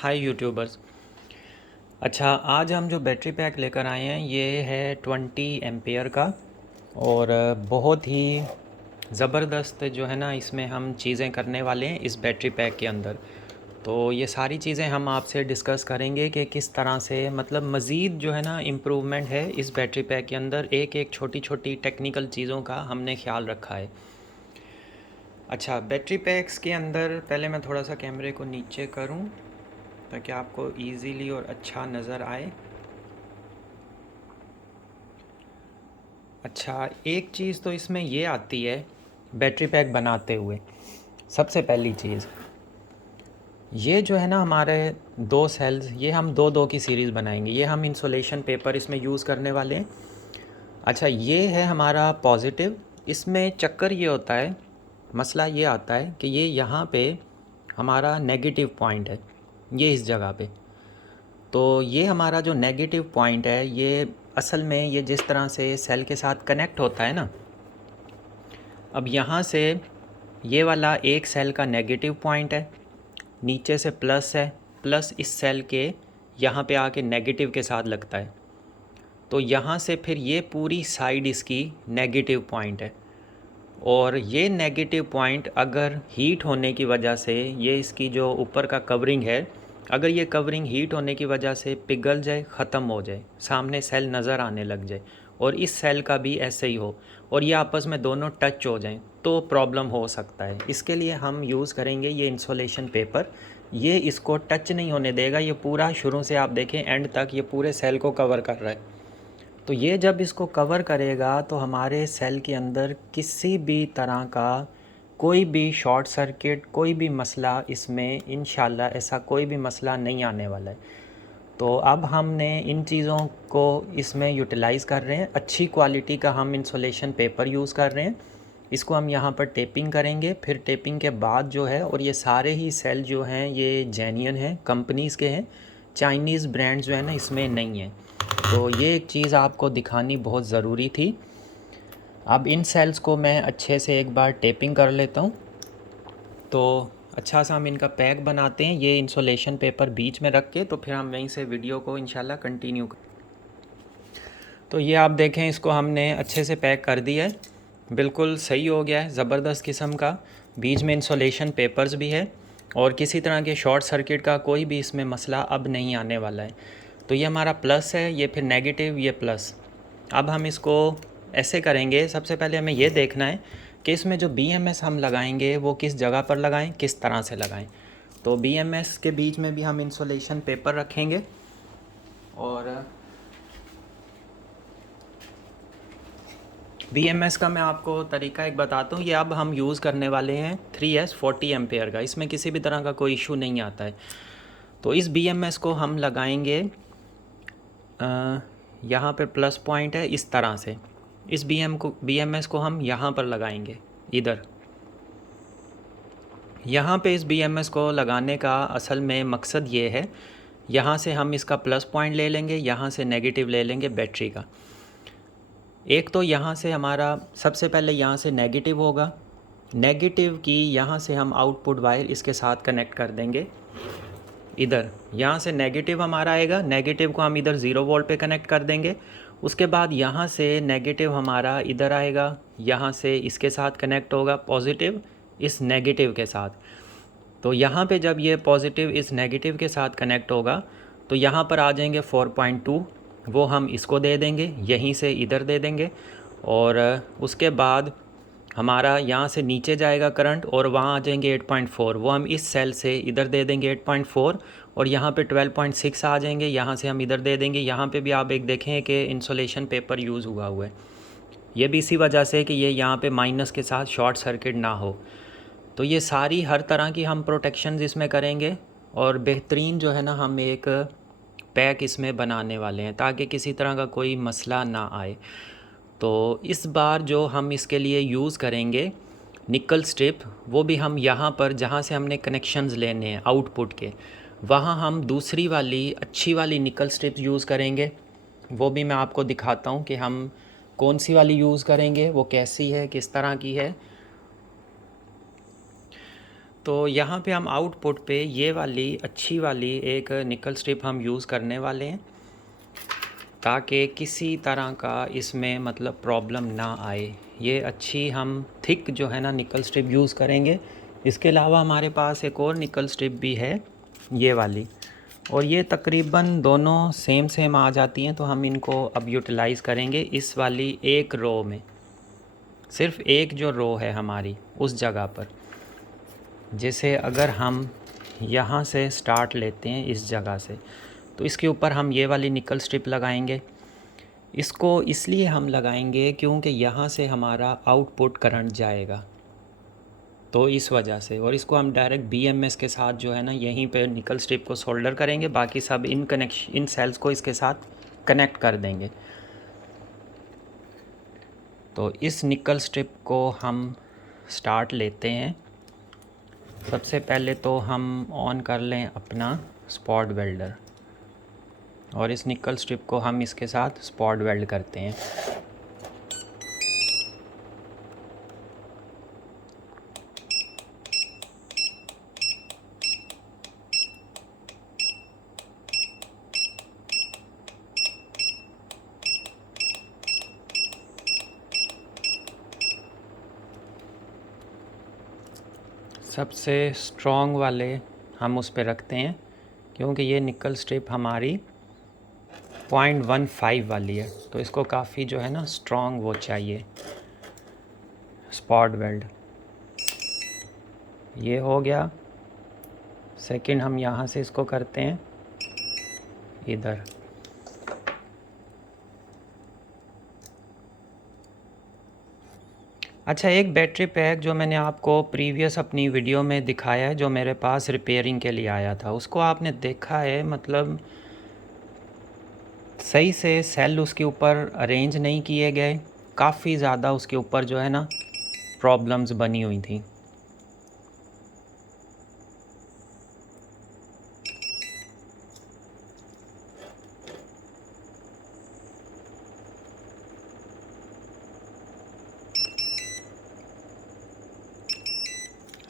हाय YouTubers. अच्छा, आज हम जो बैटरी पैक लेकर आए हैं ये है 20 एम्पेयर का। और बहुत ही ज़बरदस्त जो है ना, इसमें हम चीज़ें करने वाले हैं इस बैटरी पैक के अंदर। तो ये सारी चीज़ें हम आपसे डिस्कस करेंगे कि किस तरह से मतलब मज़ीद जो है ना इम्प्रूवमेंट है इस बैटरी पैक के अंदर। एक एक छोटी छोटी टेक्निकल चीज़ों का हमने ख्याल रखा है। अच्छा, बैटरी पैक्स के अंदर पहले मैं थोड़ा सा कैमरे को नीचे करूं ताकि आपको इजीली और अच्छा नज़र आए। अच्छा, एक चीज़ तो इसमें ये आती है बैटरी पैक बनाते हुए। सबसे पहली चीज़ ये जो है ना, हमारे दो सेल्स, ये हम दो दो की सीरीज़ बनाएंगे। ये हम इंसुलेशन पेपर इसमें यूज़ करने वाले हैं। अच्छा, ये है हमारा पॉजिटिव। इसमें चक्कर ये होता है, मसला ये आता है कि ये यहाँ पे हमारा नेगेटिव पॉइंट है, ये इस जगह पे। तो ये हमारा जो नेगेटिव पॉइंट है, ये असल में ये जिस तरह से सेल के साथ कनेक्ट होता है ना, अब यहाँ से ये वाला एक सेल का नेगेटिव पॉइंट है, नीचे से प्लस है, प्लस इस सेल के यहाँ पे आके नेगेटिव के साथ लगता है। तो यहाँ से फिर ये पूरी साइड इसकी नेगेटिव पॉइंट है। और ये नेगेटिव पॉइंट अगर हीट होने की वजह से, ये इसकी जो ऊपर का कवरिंग है, अगर ये कवरिंग हीट होने की वजह से पिघल जाए, ख़त्म हो जाए, सामने सेल नज़र आने लग जाए, और इस सेल का भी ऐसे ही हो, और ये आपस में दोनों टच हो जाएं, तो प्रॉब्लम हो सकता है। इसके लिए हम यूज़ करेंगे ये इंसुलेशन पेपर। ये इसको टच नहीं होने देगा। ये पूरा शुरू से आप देखें एंड तक ये पूरे सेल को कवर कर रहा है। तो ये जब इसको कवर करेगा तो हमारे सेल के अंदर किसी भी तरह का कोई भी शॉर्ट सर्किट, कोई भी मसला इसमें इंशाल्लाह ऐसा कोई भी मसला नहीं आने वाला है। तो अब हमने इन चीज़ों को इसमें यूटिलाइज़ कर रहे हैं। अच्छी क्वालिटी का हम इंसुलेशन पेपर यूज़ कर रहे हैं। इसको हम यहाँ पर टेपिंग करेंगे। फिर टेपिंग के बाद जो है, और ये सारे ही सेल जो हैं ये जेन्युइन हैं, कंपनीज़ के हैं, चाइनीज़ ब्रांड जो है ना इसमें नहीं है। तो ये एक चीज़ आपको दिखानी बहुत ज़रूरी थी। अब इन सेल्स को मैं अच्छे से एक बार टेपिंग कर लेता हूँ। तो अच्छा सा हम इनका पैक बनाते हैं, ये इंसुलेशन पेपर बीच में रख के, तो फिर हम वहीं से वीडियो को इंशाल्लाह कंटिन्यू कर। तो ये आप देखें, इसको हमने अच्छे से पैक कर दिया है, बिल्कुल सही हो गया है, ज़बरदस्त किस्म का। बीच में इंसुलेशन पेपर्स भी है, और किसी तरह के शॉर्ट सर्किट का कोई भी इसमें मसला अब नहीं आने वाला है। तो ये हमारा प्लस है, ये फिर नेगेटिव, ये प्लस। अब हम इसको ऐसे करेंगे, सबसे पहले हमें ये देखना है कि इसमें जो BMS हम लगाएंगे वो किस जगह पर लगाएं, किस तरह से लगाएं। तो BMS के बीच में भी हम इंसुलेशन पेपर रखेंगे। और BMS का मैं आपको तरीका एक बताता हूँ। ये अब हम यूज़ करने वाले हैं 3S 40 एम्पेयर का। इसमें किसी भी तरह का कोई इशू नहीं आता है। तो इस BMS को हम लगाएंगे, यहाँ पर प्लस पॉइंट है, इस तरह से इस BMS को हम यहाँ पर लगाएंगे। इधर यहाँ पे इस BMS को लगाने का असल में मकसद ये है, यहाँ से हम इसका प्लस पॉइंट ले लेंगे, यहाँ से नेगेटिव ले लेंगे बैटरी का। एक तो यहाँ से हमारा सबसे पहले यहाँ से नेगेटिव होगा, नेगेटिव की यहाँ से हम आउटपुट वायर इसके साथ कनेक्ट कर देंगे। इधर यहाँ से नेगेटिव हमारा आएगा, नेगेटिव को हम इधर 0 वोल्ट पे कनेक्ट कर देंगे। उसके बाद यहाँ से नेगेटिव हमारा इधर आएगा, यहाँ से इसके साथ कनेक्ट होगा पॉजिटिव इस नेगेटिव के साथ। तो यहाँ पे जब ये पॉजिटिव इस नेगेटिव के साथ कनेक्ट होगा तो यहाँ पर आ जाएंगे 4.2, वो हम इसको दे देंगे, यहीं से इधर दे देंगे। और उसके बाद हमारा यहाँ से नीचे जाएगा करंट, और वहाँ आ जाएंगे 8.4, वो हम इस सेल से इधर दे देंगे 8.4। और यहाँ पे 12.6 आ जाएंगे, यहाँ से हम इधर दे देंगे। यहाँ पे भी आप एक देखें कि इंसुलेशन पेपर यूज़ हुआ हुआ है, ये भी इसी वजह से कि ये यहाँ पे माइनस के साथ शॉर्ट सर्किट ना हो। तो ये सारी हर तरह की हम प्रोटेक्शन इसमें करेंगे, और बेहतरीन जो है ना हम एक पैक इसमें बनाने वाले हैं ताकि किसी तरह का कोई मसला ना आए। तो इस बार जो हम इसके लिए यूज़ करेंगे निकल स्ट्रिप, वो भी हम यहाँ पर जहाँ से हमने कनेक्शंस लेने हैं आउटपुट के, वहाँ हम दूसरी वाली अच्छी वाली निकल स्ट्रिप यूज़ करेंगे। वो भी मैं आपको दिखाता हूँ कि हम कौन सी वाली यूज़ करेंगे, वो कैसी है, किस तरह की है। तो यहाँ पे हम आउटपुट पे ये वाली अच्छी वाली एक निकल स्ट्रिप हम यूज़ करने वाले हैं, ताकि किसी तरह का इसमें मतलब प्रॉब्लम ना आए। ये अच्छी हम थिक जो है ना निकल स्ट्रिप यूज़ करेंगे। इसके अलावा हमारे पास एक और निकल स्ट्रिप भी है, ये वाली, और ये तकरीबन दोनों सेम आ जाती हैं। तो हम इनको अब यूटिलाइज़ करेंगे इस वाली एक रो में, सिर्फ एक जो रो है हमारी उस जगह पर। जैसे अगर हम यहाँ से स्टार्ट लेते हैं इस जगह से, तो इसके ऊपर हम ये वाली निकल स्ट्रिप लगाएंगे। इसको इसलिए हम लगाएंगे क्योंकि यहाँ से हमारा आउटपुट करंट जाएगा, तो इस वजह से। और इसको हम डायरेक्ट BMS के साथ जो है ना यहीं पे निकल स्ट्रिप को सोल्डर करेंगे, बाकी सब इन सेल्स को इसके साथ कनेक्ट कर देंगे। तो इस निकल स्ट्रिप को हम स्टार्ट लेते हैं। सबसे पहले तो हम ऑन कर लें अपना स्पॉट वेल्डर, और इस निकल स्ट्रिप को हम इसके साथ स्पॉट वेल्ड करते हैं। सबसे स्ट्रॉन्ग वाले हम उस पर रखते हैं, क्योंकि ये निकल स्ट्रिप हमारी 0.15 वाली है, तो इसको काफ़ी जो है ना स्ट्रॉन्ग वो चाहिए स्पॉट वेल्ड। ये हो गया। सेकंड हम यहाँ से इसको करते हैं इधर। अच्छा, एक बैटरी पैक जो मैंने आपको प्रीवियस अपनी वीडियो में दिखाया है, जो मेरे पास रिपेयरिंग के लिए आया था, उसको आपने देखा है, मतलब सही से सेल उसके ऊपर अरेंज नहीं किए गए। काफ़ी ज़्यादा उसके ऊपर जो है ना प्रॉब्लम्स बनी हुई थी।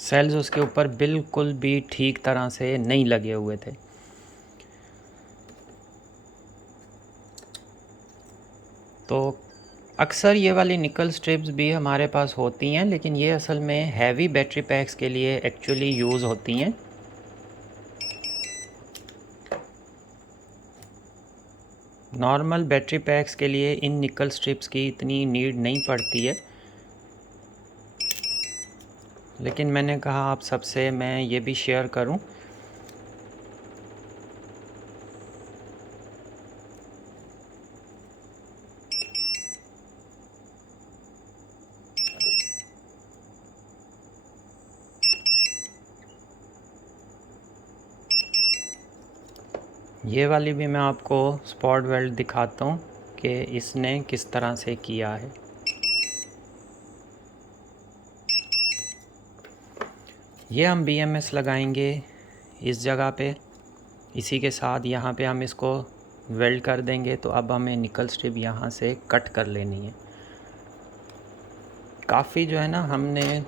सेल्स उसके ऊपर बिल्कुल भी ठीक तरह से नहीं लगे हुए थे। तो अक्सर ये वाली निकल स्ट्रिप्स भी हमारे पास होती हैं, लेकिन ये असल में हैवी बैटरी पैक्स के लिए एक्चुअली यूज़ होती हैं। नॉर्मल बैटरी पैक्स के लिए इन निकल स्ट्रिप्स की इतनी नीड नहीं पड़ती है, लेकिन मैंने कहा आप सबसे मैं ये भी शेयर करूं। ये वाली भी मैं आपको स्पॉट वेल्ड दिखाता हूँ कि इसने किस तरह से किया है। ये हम BMS लगाएंगे इस जगह पे, इसी के साथ यहाँ पे हम इसको वेल्ड कर देंगे। तो अब हमें निकल स्ट्रिप यहाँ से कट कर लेनी है। काफ़ी जो है ना हमने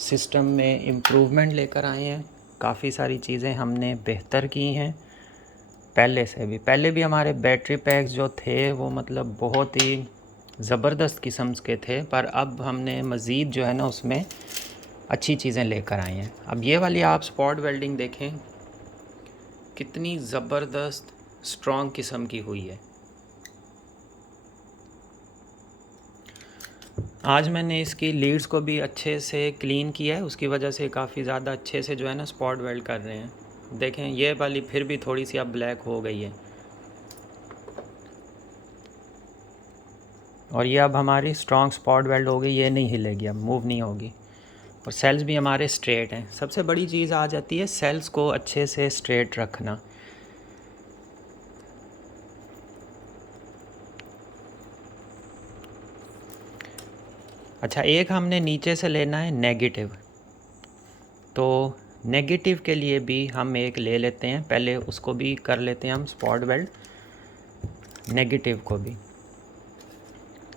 सिस्टम में इम्प्रूवमेंट लेकर आए हैं, काफ़ी सारी चीज़ें हमने बेहतर की हैं पहले से भी। पहले भी हमारे बैटरी पैक्स जो थे वो मतलब बहुत ही ज़बरदस्त किस्म के थे, पर अब हमने मज़ीद जो है ना उसमें अच्छी चीज़ें लेकर आई हैं। अब ये वाली आप स्पॉट वेल्डिंग देखें कितनी ज़बरदस्त स्ट्रॉन्ग किस्म की हुई है। आज मैंने इसकी लीड्स को भी अच्छे से क्लीन किया है, उसकी वजह से काफ़ी ज़्यादा अच्छे से जो है ना स्पॉट वेल्ड कर रहे हैं। देखें ये वाली फिर भी थोड़ी सी अब ब्लैक हो गई है, और ये अब हमारी स्ट्रॉन्ग स्पॉट वेल्ड हो गई। ये नहीं हिलेगी, अब मूव नहीं होगी। और सेल्स भी हमारे स्ट्रेट हैं। सबसे बड़ी चीज़ आ जाती है सेल्स को अच्छे से स्ट्रेट रखना। अच्छा, एक हमने नीचे से लेना है नेगेटिव, तो नेगेटिव के लिए भी हम एक ले लेते हैं। पहले उसको भी कर लेते हैं हम स्पॉट वेल्ड, नेगेटिव को भी,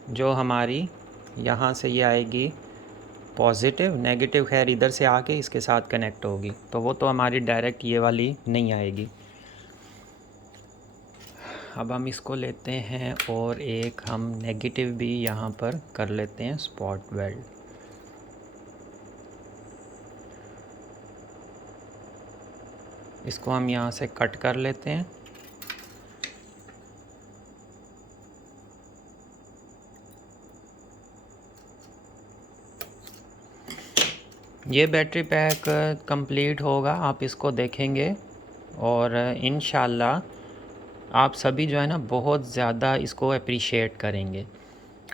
जो हमारी यहाँ से ये आएगी पॉजिटिव, नेगेटिव खैर इधर से आके इसके साथ कनेक्ट होगी, तो वो तो हमारी डायरेक्ट ये वाली नहीं आएगी। अब हम इसको लेते हैं और एक हम नेगेटिव भी यहाँ पर कर लेते हैं स्पॉट वेल्ड। इसको हम यहाँ से कट कर लेते हैं। ये बैटरी पैक कंप्लीट होगा, आप इसको देखेंगे और इंशाल्लाह आप सभी जो है ना बहुत ज़्यादा इसको अप्रिशिएट करेंगे।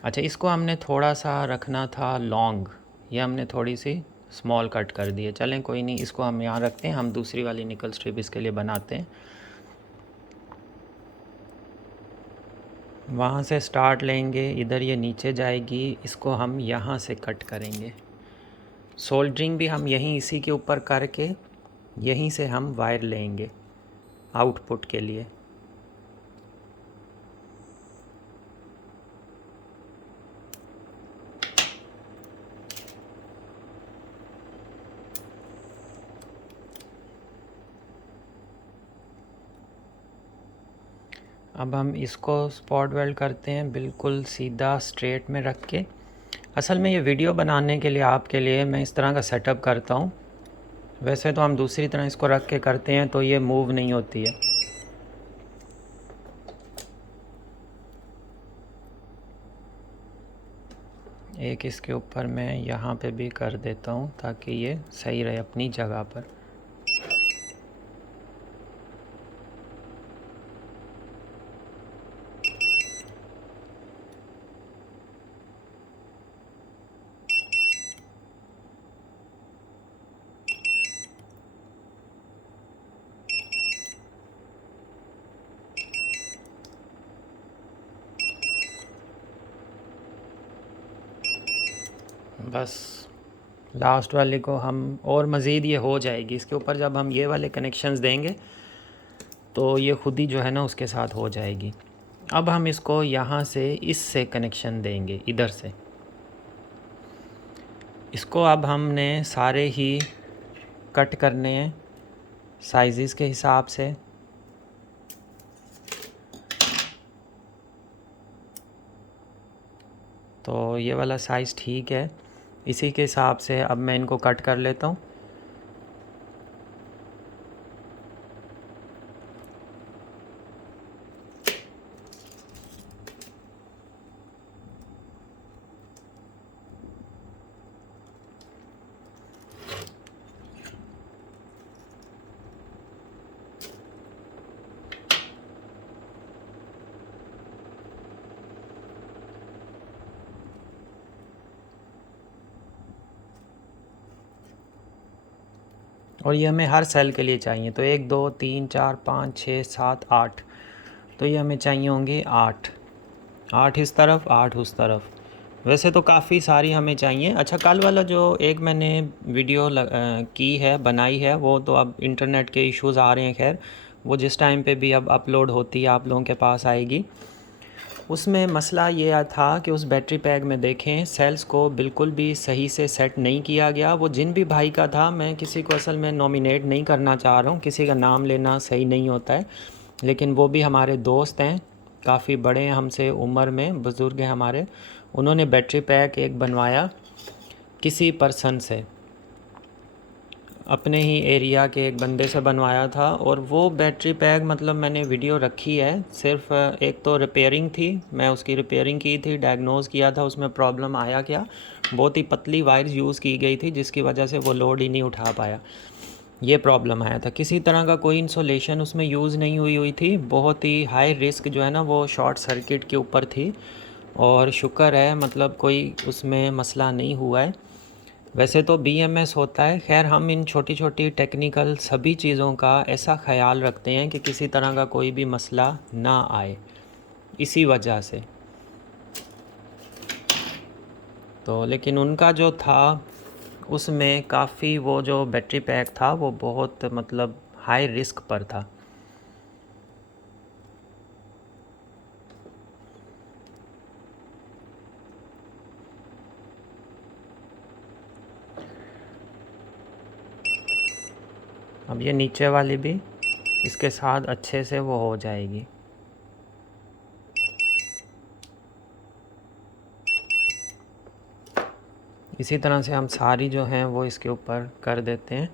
अच्छा, इसको हमने थोड़ा सा रखना था लॉन्ग, ये हमने थोड़ी सी स्मॉल कट कर दी है। चलें कोई नहीं, इसको हम यहाँ रखते हैं, हम दूसरी वाली निकल स्ट्रिप इसके लिए बनाते हैं। वहाँ से स्टार्ट लेंगे, इधर ये नीचे जाएगी, इसको हम यहाँ से कट करेंगे। सोल्डरिंग भी हम यहीं इसी के ऊपर करके यहीं से हम वायर लेंगे आउटपुट के लिए। अब हम इसको स्पॉट वेल्ड करते हैं बिल्कुल सीधा स्ट्रेट में रख के। असल में ये वीडियो बनाने के लिए आपके लिए मैं इस तरह का सेटअप करता हूँ, वैसे तो हम दूसरी तरह इसको रख के करते हैं तो ये मूव नहीं होती है। एक इसके ऊपर मैं यहाँ पे भी कर देता हूँ ताकि ये सही रहे अपनी जगह पर। बस लास्ट वाले को हम और मज़ीद ये हो जाएगी, इसके ऊपर जब हम ये वाले कनेक्शंस देंगे तो ये खुद ही जो है ना उसके साथ हो जाएगी। अब हम इसको यहाँ से इससे कनेक्शन देंगे, इधर से। इसको अब हमने सारे ही कट करने हैं साइज़ के हिसाब से। तो ये वाला साइज़ ठीक है, इसी के हिसाब से अब मैं इनको कट कर लेता हूँ। और ये हमें हर सेल के लिए चाहिए, तो 1 2 3 4 5 6 7 8, तो ये हमें चाहिए होंगे 8 इस तरफ 8 उस तरफ। वैसे तो काफ़ी सारी हमें चाहिए। अच्छा, कल वाला जो एक मैंने वीडियो की है बनाई है वो तो अब इंटरनेट के इश्यूज़ आ रहे हैं, खैर वो जिस टाइम पे भी अब अपलोड होती है आप लोगों के पास आएगी। उसमें मसला ये था कि उस बैटरी पैक में देखें सेल्स को बिल्कुल भी सही से सेट नहीं किया गया। वो जिन भी भाई का था, मैं किसी को असल में नॉमिनेट नहीं करना चाह रहा हूँ, किसी का नाम लेना सही नहीं होता है, लेकिन वो भी हमारे दोस्त हैं, काफ़ी बड़े हैं हमसे उम्र में, बुज़ुर्ग हैं हमारे। उन्होंने बैटरी पैक एक बनवाया किसी पर्सन से, अपने ही एरिया के एक बंदे से बनवाया था, और वो बैटरी पैक मतलब मैंने वीडियो रखी है। सिर्फ एक तो रिपेयरिंग थी, मैं उसकी रिपेयरिंग की थी, डायग्नोज़ किया था उसमें प्रॉब्लम आया क्या, बहुत ही पतली वायर्स यूज़ की गई थी जिसकी वजह से वो लोड ही नहीं उठा पाया, ये प्रॉब्लम आया था। किसी तरह का कोई इंसुलेशन उसमें यूज़ नहीं हुई थी, बहुत ही हाई रिस्क जो है ना वो शॉर्ट सर्किट के ऊपर थी, और शुक्र है मतलब कोई उसमें मसला नहीं हुआ है। वैसे तो BMS होता है, खैर हम इन छोटी छोटी टेक्निकल सभी चीज़ों का ऐसा ख्याल रखते हैं कि किसी तरह का कोई भी मसला ना आए, इसी वजह से। तो लेकिन उनका जो था उसमें काफ़ी वो जो बैटरी पैक था वो बहुत मतलब हाई रिस्क पर था। अब ये नीचे वाली भी इसके साथ अच्छे से वो हो जाएगी। इसी तरह से हम सारी जो हैं वो इसके ऊपर कर देते हैं।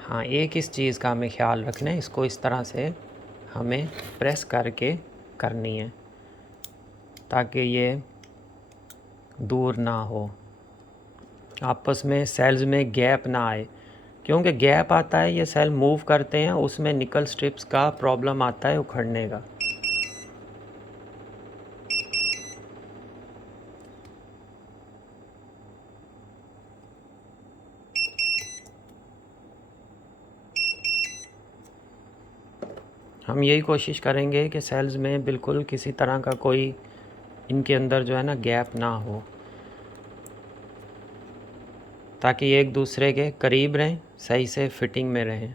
हाँ, एक इस चीज़ का हमें ख्याल रखना है, इसको इस तरह से हमें प्रेस करके करनी है ताकि ये दूर ना हो, आपस में सेल्स में गैप ना आए। क्योंकि गैप आता है, ये सेल मूव करते हैं, उसमें निकल स्ट्रिप्स का प्रॉब्लम आता है उखड़ने का। हम यही कोशिश करेंगे कि सेल्स में बिल्कुल किसी तरह का कोई इनके अंदर जो है ना गैप ना हो, ताकि एक दूसरे के करीब रहें, सही से फिटिंग में रहें।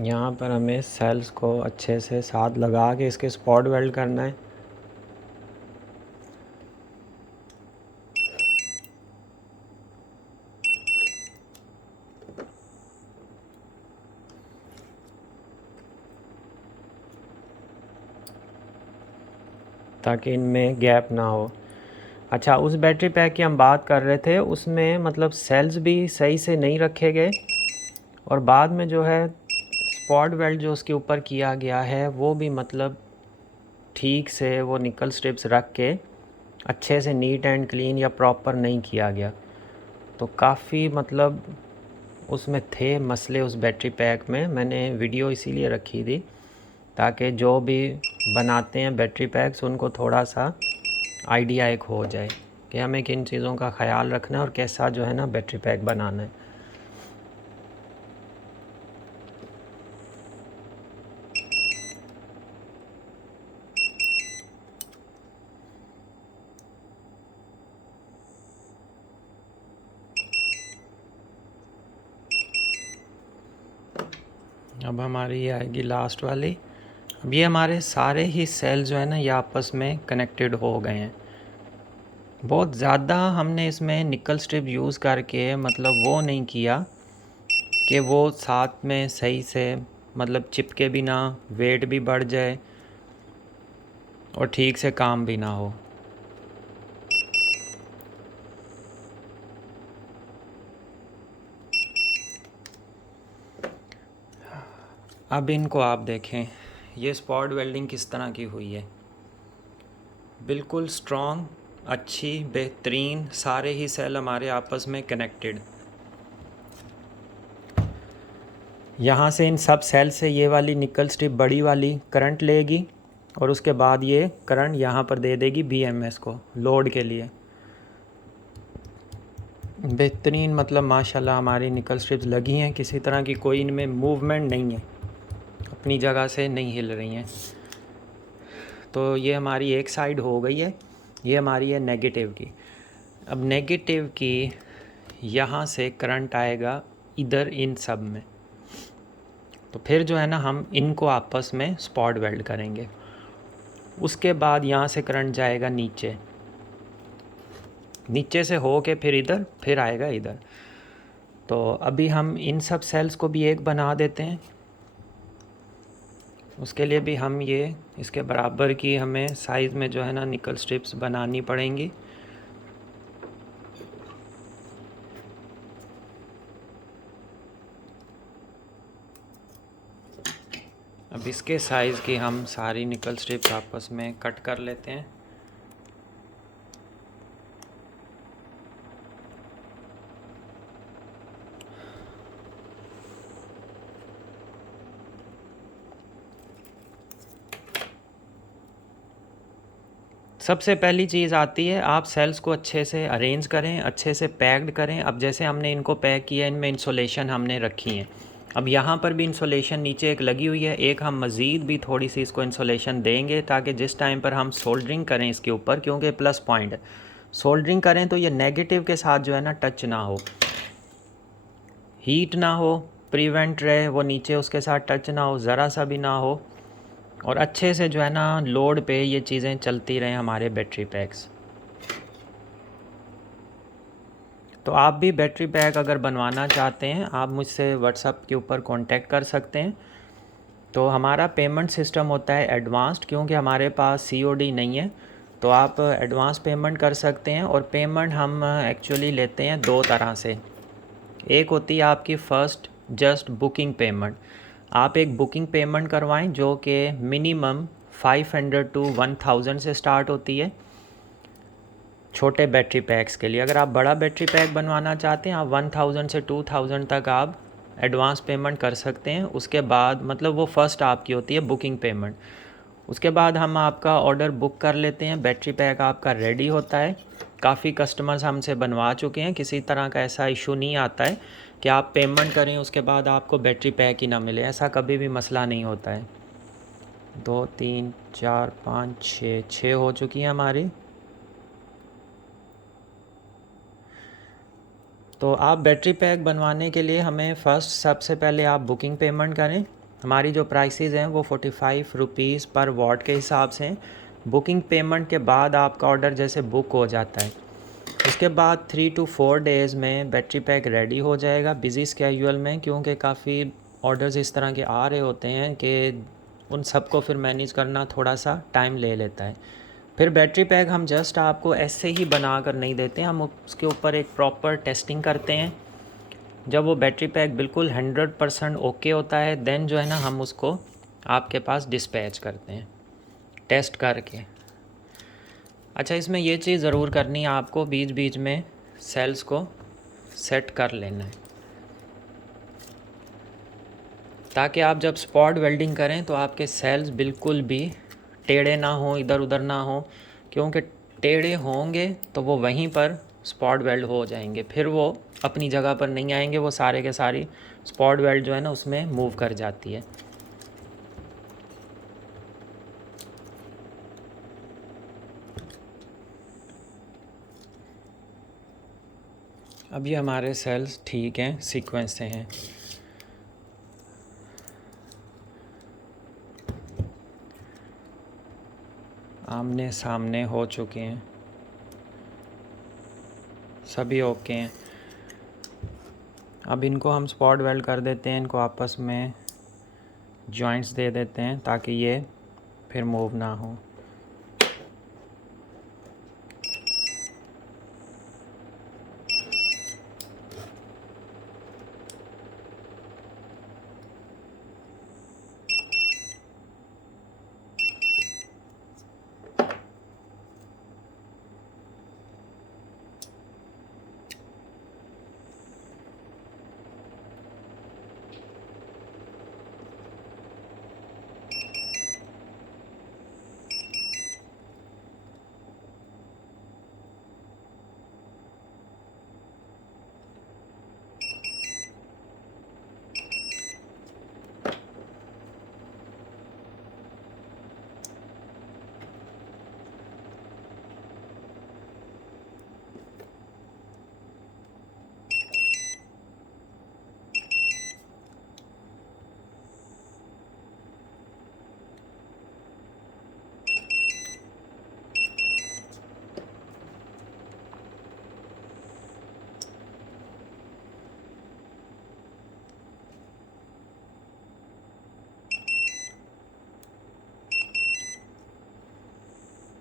यहाँ पर हमें सेल्स को अच्छे से साथ लगा के इसके स्पॉट वेल्ड करना है। ताकि इनमें गैप ना हो। अच्छा, उस बैटरी पैक की हम बात कर रहे थे, उसमें मतलब सेल्स भी सही से नहीं रखे गए, और बाद में जो है स्पॉट वेल्ड जो उसके ऊपर किया गया है वो भी मतलब ठीक से वो निकल स्ट्रिप्स रख के अच्छे से नीट एंड क्लीन या प्रॉपर नहीं किया गया। तो काफ़ी मतलब उसमें थे मसले उस बैटरी पैक में। मैंने वीडियो इसीलिए रखी थी ताकि जो भी बनाते हैं बैटरी पैक्स उनको थोड़ा सा आइडिया एक हो जाए कि हमें किन चीज़ों का ख्याल रखना है और कैसा जो है ना बैटरी पैक बनाना है। अब हमारी ये आएगी लास्ट वाली। अब ये हमारे सारे ही सेल जो है ना ये आपस में कनेक्टेड हो गए हैं। बहुत ज़्यादा हमने इसमें निकल स्ट्रिप यूज़ करके मतलब वो नहीं किया कि वो साथ में सही से मतलब चिपके भी ना, वेट भी बढ़ जाए और ठीक से काम भी ना हो। अब इनको आप देखें, ये स्पॉट वेल्डिंग किस तरह की हुई है, बिल्कुल स्ट्रॉन्ग, अच्छी, बेहतरीन, सारे ही सेल हमारे आपस में कनेक्टेड। यहाँ से इन सब सेल से ये वाली निकल स्ट्रिप बड़ी वाली करंट लेगी और उसके बाद ये करंट यहाँ पर दे देगी BMS को लोड के लिए। बेहतरीन, मतलब माशाल्लाह हमारी निकल स्ट्रिप्स लगी हैं, किसी तरह की कोई इनमें मूवमेंट नहीं है, अपनी जगह से नहीं हिल रही हैं। तो ये हमारी एक साइड हो गई है, ये हमारी है नेगेटिव की। अब नेगेटिव की यहाँ से करंट आएगा इधर इन सब में, तो फिर जो है ना हम इनको आपस में स्पॉट वेल्ड करेंगे। उसके बाद यहाँ से करंट जाएगा नीचे, नीचे से हो के फिर इधर, फिर आएगा इधर। तो अभी हम इन सब सेल्स को भी एक बना देते हैं। उसके लिए भी हम ये इसके बराबर की हमें साइज़ में जो है ना निकल स्ट्रिप्स बनानी पड़ेंगी। अब इसके साइज़ की हम सारी निकल स्ट्रिप्स आपस में कट कर लेते हैं। सबसे पहली चीज़ आती है, आप सेल्स को अच्छे से अरेंज करें, अच्छे से पैक्ड करें। अब जैसे हमने इनको पैक किया, इनमें इंसुलेशन हमने रखी है। अब यहाँ पर भी इंसुलेशन नीचे एक लगी हुई है, एक हम मज़ीद भी थोड़ी सी इसको इंसुलेशन देंगे ताकि जिस टाइम पर हम सोल्डरिंग करें इसके ऊपर, क्योंकि प्लस पॉइंट है, सोल्डरिंग करें तो ये नेगेटिव के साथ जो है ना टच ना हो, हीट ना हो, प्रिवेंट रहे, वो नीचे उसके साथ टच ना हो, ज़रा सा भी ना हो, और अच्छे से जो है ना लोड पे ये चीज़ें चलती रहें हमारे बैटरी पैक्स। तो आप भी बैटरी पैक अगर बनवाना चाहते हैं, आप मुझसे व्हाट्सएप के ऊपर कांटेक्ट कर सकते हैं। तो हमारा पेमेंट सिस्टम होता है एडवांस्ड, क्योंकि हमारे पास सीओडी नहीं है, तो आप एडवांस पेमेंट कर सकते हैं। और पेमेंट हम एक्चुअली लेते हैं दो तरह से। एक होती है आपकी फ़र्स्ट जस्ट बुकिंग पेमेंट। आप एक बुकिंग पेमेंट करवाएं जो कि मिनिमम 500 टू 1000 से स्टार्ट होती है छोटे बैटरी पैक्स के लिए। अगर आप बड़ा बैटरी पैक बनवाना चाहते हैं, आप 1000 से 2000 तक आप एडवांस पेमेंट कर सकते हैं। उसके बाद मतलब वो फ़र्स्ट आपकी होती है बुकिंग पेमेंट। उसके बाद हम आपका ऑर्डर बुक कर लेते हैं, बैटरी पैक आपका रेडी होता है। काफ़ी कस्टमर्स हमसे बनवा चुके हैं, किसी तरह का ऐसा इशू नहीं आता है कि आप पेमेंट करें उसके बाद आपको बैटरी पैक ही ना मिले, ऐसा कभी भी मसला नहीं होता है। 2 3 4 5 6 हो चुकी हैं हमारी। तो आप बैटरी पैक बनवाने के लिए हमें फ़र्स्ट सबसे पहले आप बुकिंग पेमेंट करें। हमारी जो प्राइसेस हैं वो 45 रुपीज़ पर वॉट के हिसाब से हैं। बुकिंग पेमेंट के बाद आपका ऑर्डर जैसे बुक हो जाता है, उसके बाद 3 टू 4 डेज़ में बैटरी पैक रेडी हो जाएगा बिज़ी स्केड्यूल में, क्योंकि काफ़ी ऑर्डर्स इस तरह के आ रहे होते हैं कि उन सबको फिर मैनेज करना थोड़ा सा टाइम ले लेता है। फिर बैटरी पैक हम जस्ट आपको ऐसे ही बना कर नहीं देते, हम उसके ऊपर एक प्रॉपर टेस्टिंग करते हैं। जब वो बैटरी पैक बिल्कुल 100% ओके होता है, देन जो है ना हम उसको आपके पास डिस्पैच करते हैं टेस्ट करके। अच्छा, इसमें ये चीज़ ज़रूर करनी है आपको, बीच बीच में सेल्स को सेट कर लेना है ताकि आप जब स्पॉट वेल्डिंग करें तो आपके सेल्स बिल्कुल भी टेढ़े ना हो, इधर उधर ना हो, क्योंकि टेढ़े होंगे तो वो वहीं पर स्पॉट वेल्ड हो जाएंगे, फिर वो अपनी जगह पर नहीं आएंगे, वो सारे के सारी स्पॉट वेल्ड जो है ना उसमें मूव कर जाती है। अब ये हमारे सेल्स ठीक हैं, सीक्वेंस से हैं। आमने सामने हो चुके हैं, सभी ओके हैं। अब इनको हम स्पॉट वेल्ड कर देते हैं, इनको आपस में जॉइंट्स दे देते हैं ताकि ये फिर मूव ना हो।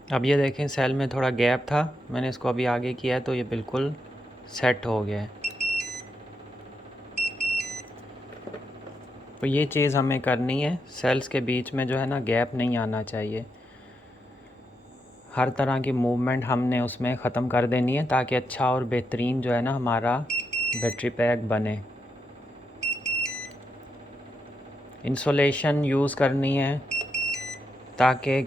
अब ये देखें सेल में थोड़ा गैप था, मैंने इसको अभी आगे किया है तो ये बिल्कुल सेट हो गया है। तो ये चीज़ हमें करनी है, सेल्स के बीच में जो है ना गैप नहीं आना चाहिए। हर तरह की मूवमेंट हमने उसमें ख़त्म कर देनी है ताकि अच्छा और बेहतरीन जो है ना हमारा बैटरी पैक बने। इंसुलेशन यूज़ करनी है ताकि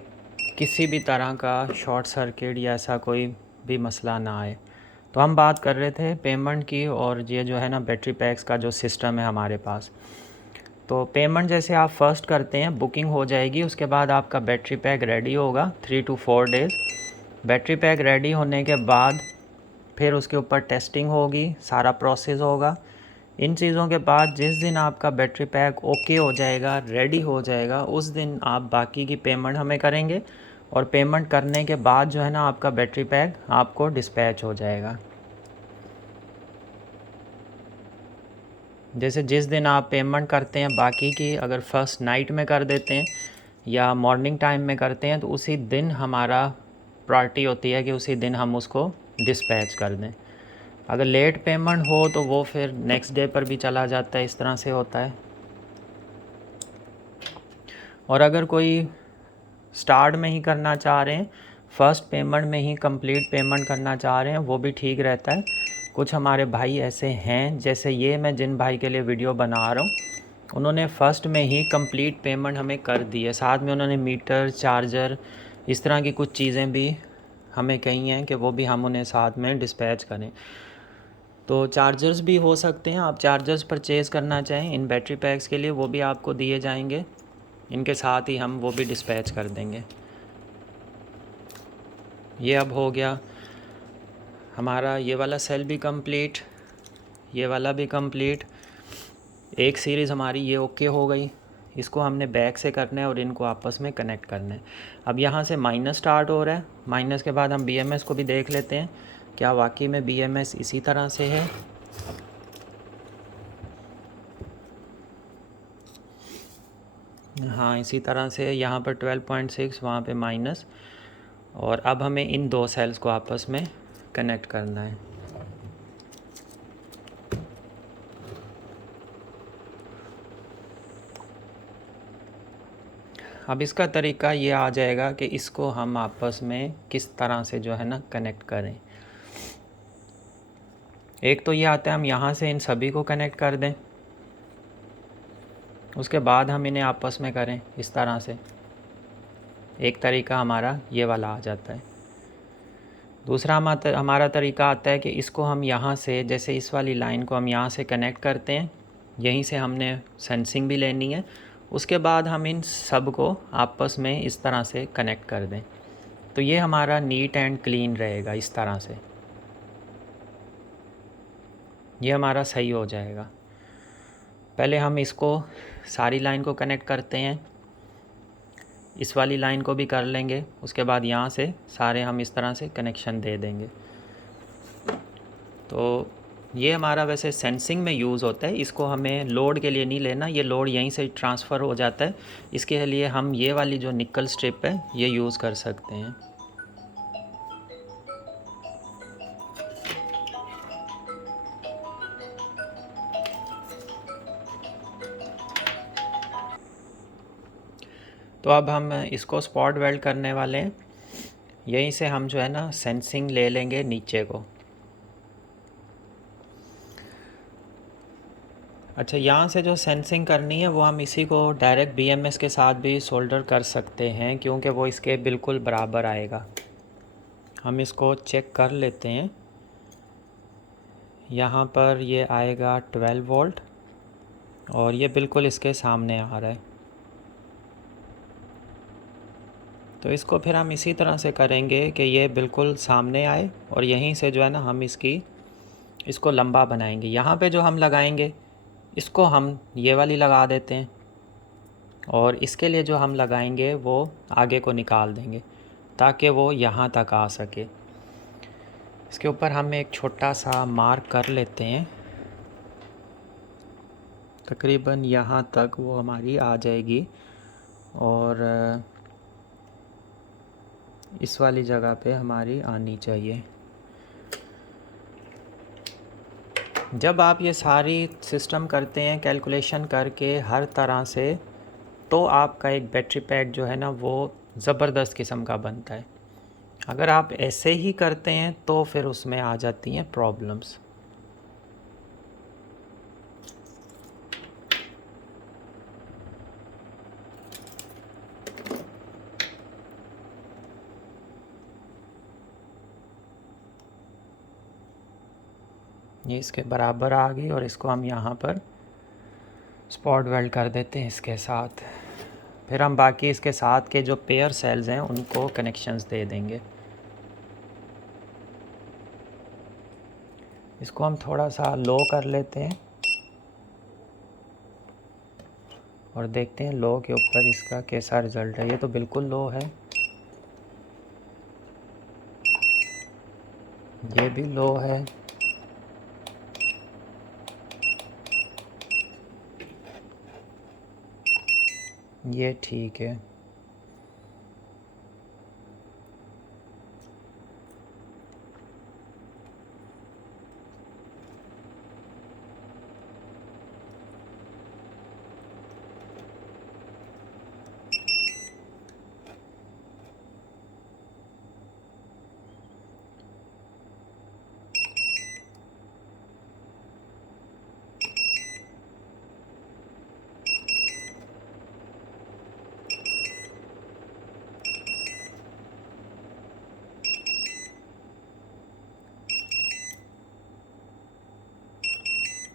किसी भी तरह का शॉर्ट सर्किट या ऐसा कोई भी मसला ना आए। तो हम बात कर रहे थे पेमेंट की, और ये जो है ना बैटरी पैक्स का जो सिस्टम है हमारे पास। तो पेमेंट जैसे आप फ़र्स्ट करते हैं, बुकिंग हो जाएगी, उसके बाद आपका बैटरी पैक रेडी होगा 3 to 4 days. Battery pack ready होने के बाद फिर उसके ऊपर टेस्टिंग होगी, सारा प्रोसेस होगा। इन चीज़ों के बाद जिस दिन आपका बैटरी पैक ओके हो जाएगा, रेडी हो जाएगा, उस दिन आप बाकी की पेमेंट हमें करेंगे, और पेमेंट करने के बाद जो है ना आपका बैटरी पैक आपको डिस्पैच हो जाएगा। जैसे जिस दिन आप पेमेंट करते हैं बाकी की, अगर फ़र्स्ट नाइट में कर देते हैं या मॉर्निंग टाइम में करते हैं तो उसी दिन हमारा प्रायोरिटी होती है कि उसी दिन हम उसको डिस्पैच कर दें। अगर लेट पेमेंट हो तो वो फिर नेक्स्ट डे पर भी चला जाता है, इस तरह से होता है। और अगर कोई स्टार्ट में ही करना चाह रहे हैं, फ़र्स्ट पेमेंट में ही कंप्लीट पेमेंट करना चाह रहे हैं, वो भी ठीक रहता है। कुछ हमारे भाई ऐसे हैं, जैसे ये मैं जिन भाई के लिए वीडियो बना रहा हूँ, उन्होंने फ़र्स्ट में ही कंप्लीट पेमेंट हमें कर दी है। साथ में उन्होंने मीटर, चार्जर, इस तरह की कुछ चीज़ें भी हमें कही हैं कि वो भी हम उन्हें साथ में डिस्पैच करें। तो चार्जर्स भी हो सकते हैं, आप चार्जर्स परचेज़ करना चाहें इन बैटरी पैक्स के लिए, वो भी आपको दिए जाएंगे। इनके साथ ही हम वो भी डिस्पैच कर देंगे। ये अब हो गया हमारा ये वाला सेल भी कंप्लीट, ये वाला भी कंप्लीट। एक सीरीज़ हमारी ये ओके हो गई। इसको हमने बैक से करना है और इनको आपस में कनेक्ट करना है। अब यहाँ से माइनस स्टार्ट हो रहा है, माइनस के बाद हम BMS को भी देख लेते हैं क्या वाकई में BMS इसी तरह से है। हाँ, इसी तरह से यहाँ पर 12.6, वहाँ पे माइनस। और अब हमें इन दो सेल्स को आपस में कनेक्ट करना है। अब इसका तरीका ये आ जाएगा कि इसको हम आपस में किस तरह से जो है ना कनेक्ट करें। एक तो ये आता है हम यहाँ से इन सभी को कनेक्ट कर दें, उसके बाद हम इन्हें आपस में करें इस तरह से। एक तरीका हमारा ये वाला आ जाता है। दूसरा हमारा तरीका आता है कि इसको हम यहाँ से, जैसे इस वाली लाइन को हम यहाँ से कनेक्ट करते हैं, यहीं से हमने सेंसिंग भी लेनी है, उसके बाद हम इन सब को आपस में इस तरह से कनेक्ट कर दें। तो ये हमारा नीट एंड क्लीन रहेगा इस तरह से, ये हमारा सही हो जाएगा। पहले हम इसको सारी लाइन को कनेक्ट करते हैं, इस वाली लाइन को भी कर लेंगे, उसके बाद यहाँ से सारे हम इस तरह से कनेक्शन दे देंगे। तो ये हमारा वैसे सेंसिंग में यूज़ होता है, इसको हमें लोड के लिए नहीं लेना, ये लोड यहीं से ट्रांसफ़र हो जाता है। इसके लिए हम ये वाली जो निकल स्ट्रिप है ये यूज़ कर सकते हैं। तो अब हम इसको स्पॉट वेल्ड करने वाले हैं, यहीं से हम जो है ना सेंसिंग ले लेंगे नीचे को। अच्छा, यहाँ से जो सेंसिंग करनी है वो हम इसी को डायरेक्ट BMS के साथ भी सोल्डर कर सकते हैं, क्योंकि वो इसके बिल्कुल बराबर आएगा। हम इसको चेक कर लेते हैं। यहाँ पर ये आएगा 12 वोल्ट और ये बिल्कुल इसके सामने आ रहा है। तो इसको फिर हम इसी तरह से करेंगे कि ये बिल्कुल सामने आए, और यहीं से जो है ना हम इसको लंबा बनाएंगे। यहाँ पे जो हम लगाएंगे इसको हम ये वाली लगा देते हैं, और इसके लिए जो हम लगाएंगे वो आगे को निकाल देंगे ताकि वो यहाँ तक आ सके। इसके ऊपर हम एक छोटा सा मार्क कर लेते हैं, तकरीबन यहाँ तक वो हमारी आ जाएगी। और इस वाली जगह पे हमारी आनी चाहिए। जब आप ये सारी सिस्टम करते हैं कैलकुलेशन करके हर तरह से, तो आपका एक बैटरी पैक जो है ना वो ज़बरदस्त किस्म का बनता है। अगर आप ऐसे ही करते हैं तो फिर उसमें आ जाती हैं प्रॉब्लम्स। ये इसके बराबर आ गई और इसको हम यहाँ पर स्पॉट वेल्ड कर देते हैं इसके साथ। फिर हम बाकी इसके साथ के जो पेयर सेल्स हैं उनको कनेक्शंस दे देंगे। इसको हम थोड़ा सा लो कर लेते हैं और देखते हैं लो के ऊपर इसका कैसा रिज़ल्ट है। ये तो बिल्कुल लो है, ये भी लो है, ये ठीक है।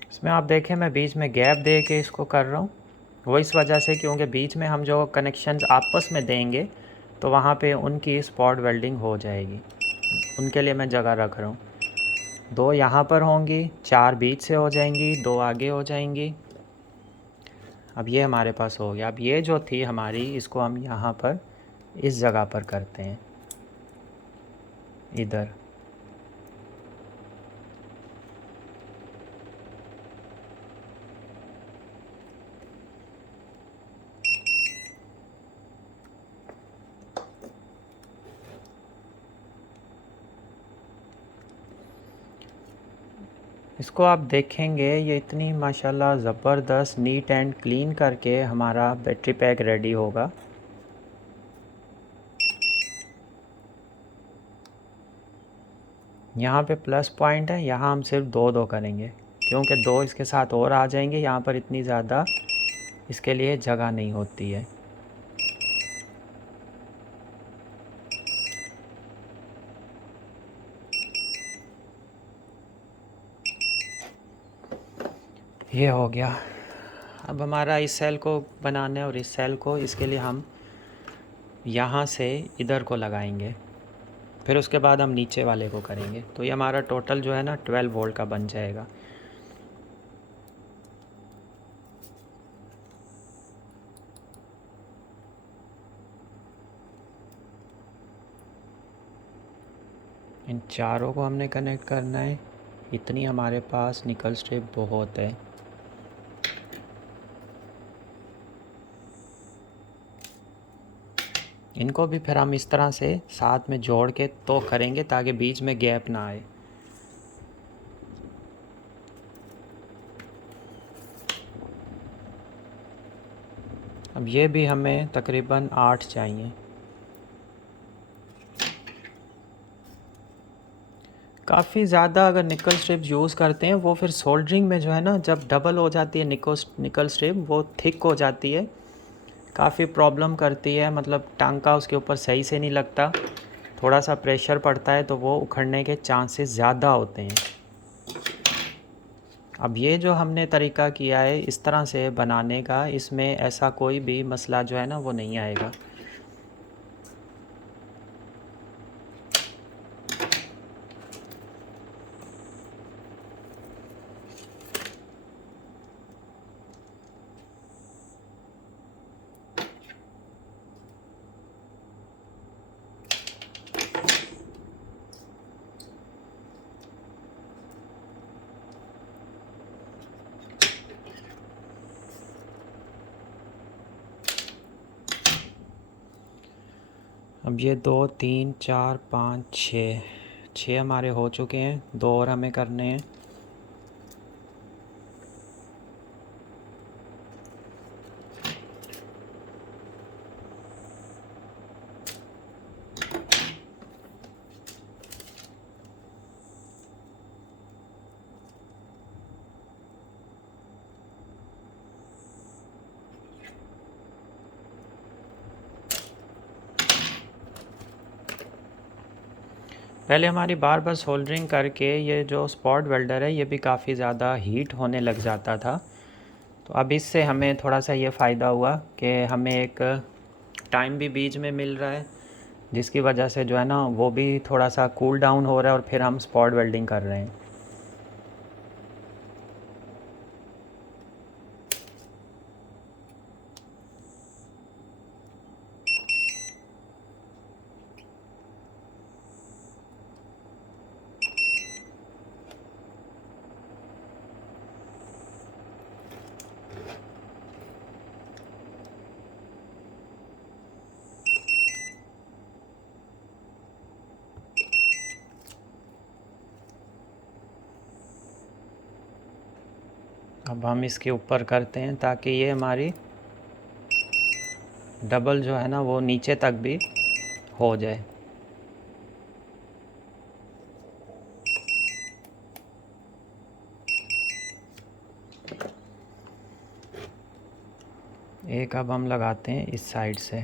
इसमें आप देखें मैं बीच में गैप दे के इसको कर रहा हूँ, वो इस वजह से क्योंकि बीच में हम जो कनेक्शंस आपस में देंगे तो वहाँ पे उनकी स्पॉट वेल्डिंग हो जाएगी, उनके लिए मैं जगह रख रहा हूँ। 2 यहाँ पर होंगी, 4 बीच से हो जाएंगी, 2 आगे हो जाएंगी। अब ये हमारे पास हो गया। अब ये जो थी हमारी, इसको हम यहाँ पर इस जगह पर करते हैं, इधर। इसको आप देखेंगे ये इतनी माशाल्लाह ज़बरदस्त नीट एंड क्लीन करके हमारा बैटरी पैक रेडी होगा। यहाँ पे प्लस पॉइंट है, यहाँ हम सिर्फ 2 करेंगे क्योंकि 2 इसके साथ और आ जाएंगे। यहाँ पर इतनी ज़्यादा इसके लिए जगह नहीं होती है। ये हो गया। अब हमारा इस सेल को बनाना है और इस सेल को, इसके लिए हम यहाँ से इधर को लगाएंगे, फिर उसके बाद हम नीचे वाले को करेंगे। तो ये हमारा टोटल जो है ना 12 वोल्ट का बन जाएगा। इन चारों को हमने कनेक्ट करना है। इतनी हमारे पास निकल स्ट्रिप बहुत है। इनको भी फिर हम इस तरह से साथ में जोड़ के तो करेंगे ताकि बीच में गैप ना आए। अब ये भी हमें तकरीबन 8 चाहिए। काफ़ी ज़्यादा अगर निकल स्ट्रिप यूज़ करते हैं वो फिर सोल्डरिंग में जो है ना, जब डबल हो जाती है निकल स्ट्रिप, वो थिक हो जाती है, काफ़ी प्रॉब्लम करती है। मतलब टांका उसके ऊपर सही से नहीं लगता, थोड़ा सा प्रेशर पड़ता है तो वो उखड़ने के चांसेस ज़्यादा होते हैं। अब ये जो हमने तरीका किया है इस तरह से बनाने का, इसमें ऐसा कोई भी मसला जो है ना वो नहीं आएगा। अब ये 2 3 4 5 6 6 हमारे हो चुके हैं, 2 और हमें करने हैं। पहले हमारी बार बार सोल्डरिंग करके ये जो स्पॉट वेल्डर है ये भी काफ़ी ज़्यादा हीट होने लग जाता था। तो अब इससे हमें थोड़ा सा ये फ़ायदा हुआ कि हमें एक टाइम भी बीच में मिल रहा है, जिसकी वजह से जो है ना वो भी थोड़ा सा कूल डाउन हो रहा है और फिर हम स्पॉट वेल्डिंग कर रहे हैं। अब हम इसके ऊपर करते हैं ताकि ये हमारी डबल जो है ना वो नीचे तक भी हो जाए। एक अब हम लगाते हैं इस साइड से।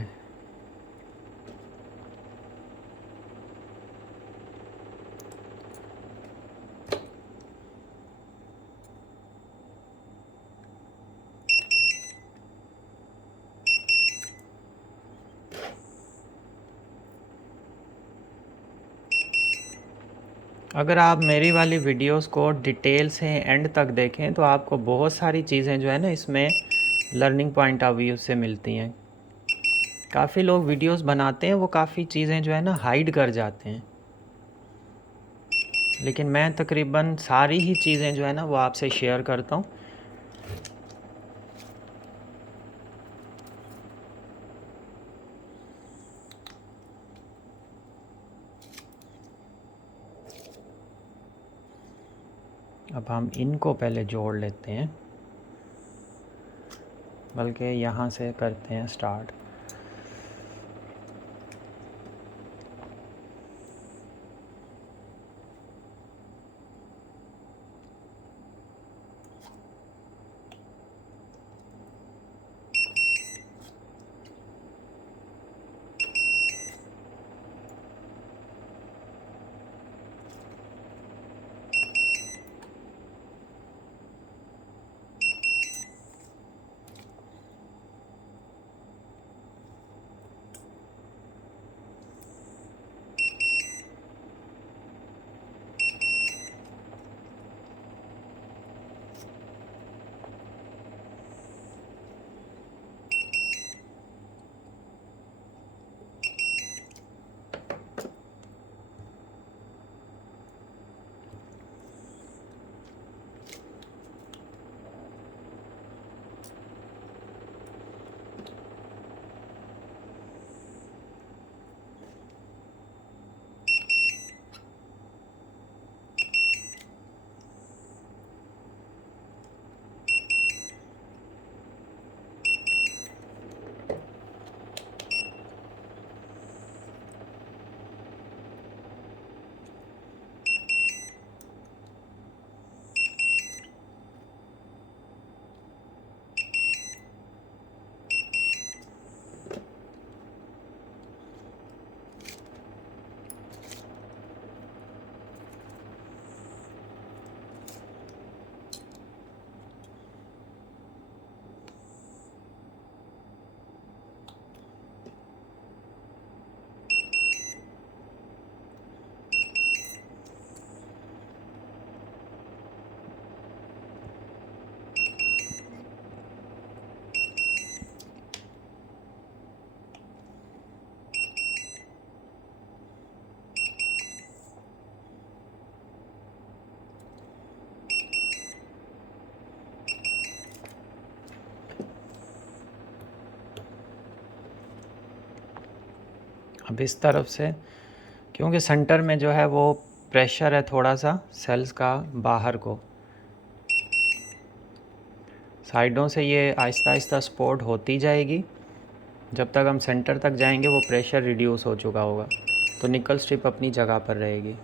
अगर आप मेरी वाली वीडियोस को डिटेल से एंड तक देखें तो आपको बहुत सारी चीज़ें जो है ना इसमें लर्निंग पॉइंट ऑफ व्यू से मिलती हैं। काफ़ी लोग वीडियोस बनाते हैं, वो काफ़ी चीज़ें जो है ना हाइड कर जाते हैं, लेकिन मैं तकरीबन सारी ही चीज़ें जो है ना वो आपसे शेयर करता हूँ। अब हम इनको पहले जोड़ लेते हैं, बल्कि यहाँ से करते हैं स्टार्ट। अब इस तरफ से, क्योंकि सेंटर में जो है वो प्रेशर है थोड़ा सा सेल्स का बाहर को, साइडों से ये आहिस्ता आहिस्ता सपोर्ट होती जाएगी। जब तक हम सेंटर तक जाएंगे वो प्रेशर रिड्यूस हो चुका होगा, तो निकल स्ट्रिप अपनी जगह पर रहेगी।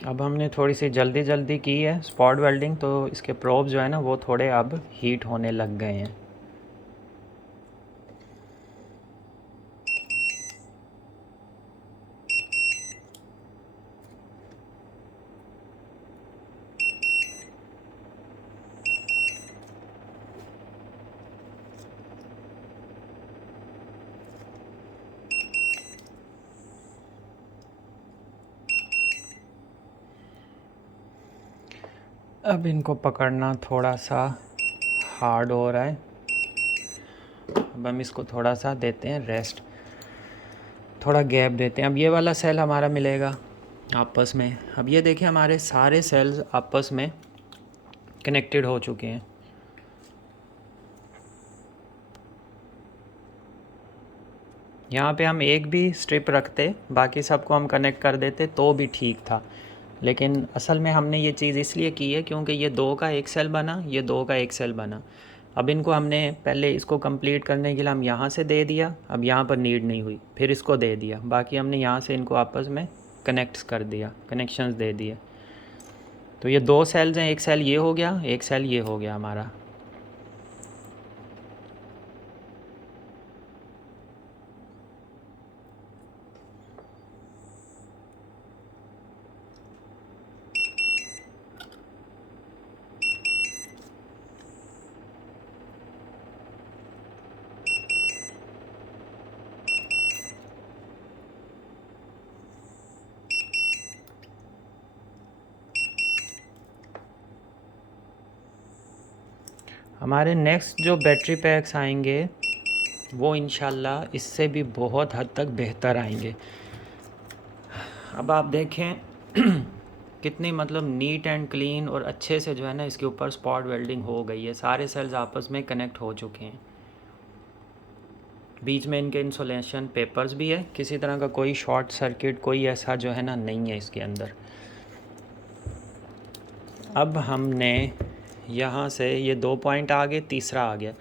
अब हमने थोड़ी सी जल्दी की है स्पॉट वेल्डिंग, तो इसके प्रोब जो है ना वो थोड़े अब हीट होने लग गए हैं। अब इनको पकड़ना थोड़ा सा हार्ड हो रहा है। अब हम इसको थोड़ा सा देते हैं रेस्ट, थोड़ा गैप देते हैं। अब ये वाला सेल हमारा मिलेगा आपस में। अब ये देखिए हमारे सारे सेल्स आपस में कनेक्टेड हो चुके हैं। यहाँ पे हम एक भी स्ट्रिप रखते, बाकी सबको हम कनेक्ट कर देते तो भी ठीक था, लेकिन असल में हमने ये चीज़ इसलिए की है क्योंकि ये दो का एक सेल बना, ये दो का एक सेल बना। अब इनको हमने पहले इसको कंप्लीट करने के लिए हम यहाँ से दे दिया, अब यहाँ पर नीड नहीं हुई, फिर इसको दे दिया, बाकी हमने यहाँ से इनको आपस में कनेक्ट्स कर दिया, कनेक्शंस दे दिए। तो ये दो सेल्स हैं, एक सेल ये हो गया, एक सेल ये हो गया हमारा। हमारे नेक्स्ट जो बैटरी पैक्स आएंगे वो इंशाल्लाह इससे भी बहुत हद तक बेहतर आएंगे। अब आप देखें कितनी मतलब नीट एंड क्लीन और अच्छे से जो है ना इसके ऊपर स्पॉट वेल्डिंग हो गई है, सारे सेल्स आपस में कनेक्ट हो चुके हैं। बीच में इनके इंसुलेशन पेपर्स भी है, किसी तरह का कोई शॉर्ट सर्किट कोई ऐसा जो है ना नहीं है इसके अंदर। अब हमने यहाँ से ये 2 पॉइंट आ गए, तीसरा आ गया।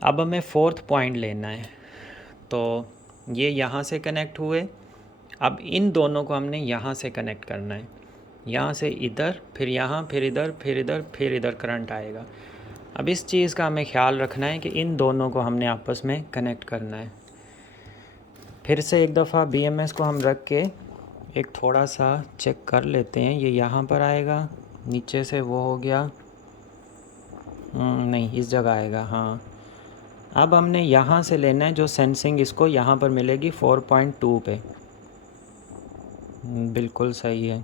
अब हमें 4th पॉइंट लेना है, तो ये यहाँ से कनेक्ट हुए। अब इन दोनों को हमने यहाँ से कनेक्ट करना है, यहाँ से इधर, फिर यहाँ, फिर इधर, फिर इधर, फिर इधर करंट आएगा। अब इस चीज़ का हमें ख्याल रखना है कि इन दोनों को हमने आपस में कनेक्ट करना है। फिर से एक दफ़ा BMS को हम रख के एक थोड़ा सा चेक कर लेते हैं। ये यहाँ पर आएगा, नीचे से वो हो गया, नहीं इस जगह आएगा, हाँ। अब हमने यहाँ से लेना है जो सेंसिंग इसको यहाँ पर मिलेगी 4.2 पे। बिल्कुल सही है।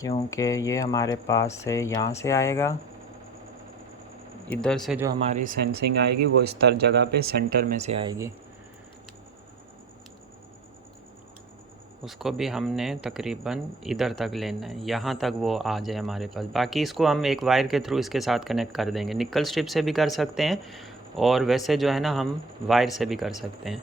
क्योंकि ये हमारे पास से यहाँ से आएगा, इधर से जो हमारी सेंसिंग आएगी वो इस तरह जगह पे सेंटर में से आएगी, उसको भी हमने तकरीबन इधर तक लेना है, यहाँ तक वो आ जाए हमारे पास। बाकी इसको हम एक वायर के थ्रू इसके साथ कनेक्ट कर देंगे। निकल स्ट्रिप से भी कर सकते हैं और वैसे जो है ना हम वायर से भी कर सकते हैं।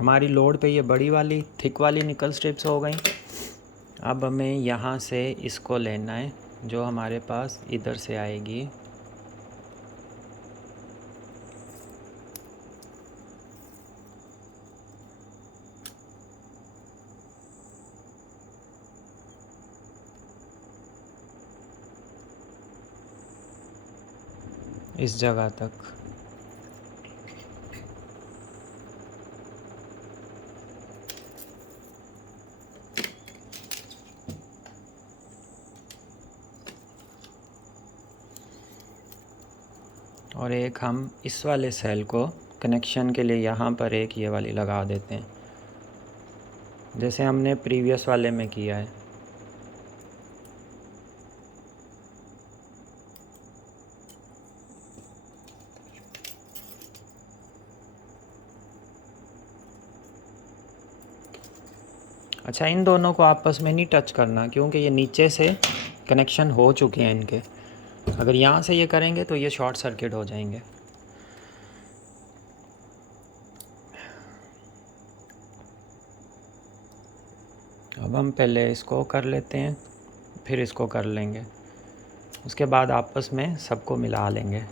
हमारी लोड पे ये बड़ी वाली थिक वाली निकल स्ट्रिप्स हो गई। अब हमें यहाँ से इसको लेना है जो हमारे पास इधर से आएगी, इस जगह तक। और एक हम इस वाले सेल को कनेक्शन के लिए यहाँ पर एक ये वाली लगा देते हैं। जैसे हमने प्रीवियस वाले में किया है। अच्छा, इन दोनों को आपस में नहीं टच करना, क्योंकि ये नीचे से कनेक्शन हो चुके हैं इनके। अगर यहाँ से ये करेंगे तो ये शॉर्ट सर्किट हो जाएंगे। अब हम पहले इसको कर लेते हैं, फिर इसको कर लेंगे, उसके बाद आपस में सबको मिला लेंगे।